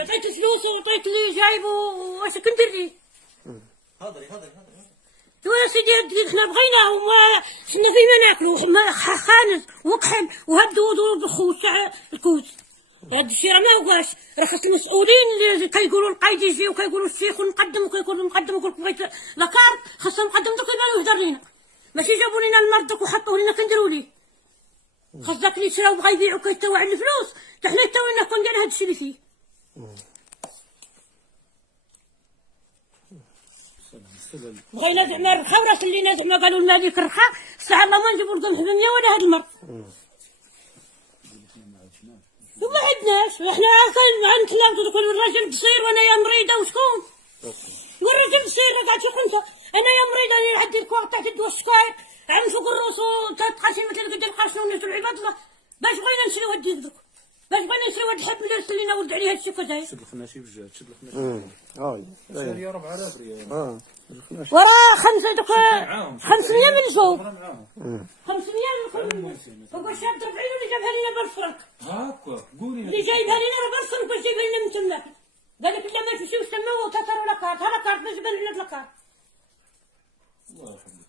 عطيت فلوس وعطيت اللي جايبه واش كندير ليه؟ هضري. يا سيدي حنا بغيناه وما حنا فيما ناكلو خانز وكحل وهدو الخوت تاع الكوت. هاد الشيء راه ما بغاش، راه خاص المسؤولين اللي كيقولوا القايد يجي وكيقولوا الشيخ ونقدم وكيقولوا نقدم ويقول لك بغيت لاكارت خاصهم نقدم دوك يبانو يهدر لينا، ماشي جابوا لينا المرض دوك وحطوه لينا كنديروا ليه. خاص داك اللي شراو بغا يبيعو كيتاو على الفلوس حتى حنا يتاو لينا كون ديال هادشي اللي فيه. بغينا زعما الرخا وراه خلينا زعما قالوا الملك الرخا الساعه الله ما نجيبو القمح ب100 ولا هاد المر. وما عندناش حنا غنتلاقوا دوك الراجل بصير وانايا مريضه وشكون؟ والراجل بصير راه قاعد يقول انايا مريضه راني عندي الكواغ تاع الدواء السكاير عم فوق الروس وثلاث قاسمات اللي قد القاسم ونزلوا العباد الله باش بغينا نشريو هاد الديك دوك باش بغينا نشريو هاد الحب اللي رسلينا ولد عليه هادشي كذا. شد الخناشي بجد شد الخناشي. شاريه 4000 ريال. وراه خمسه دوك 500 من الجو 500 من فوق الشاب 40 اللي جابها لينا بالفرنك. هاكا قولي اللي جايبها لينا راه بالفرنك باش جايبها لنا من تماك. قال لك لا ما تمشيوش تما وتاثروا لا كارت ها لا كارت باش يبان لنا لا كارت. الله يرحمه.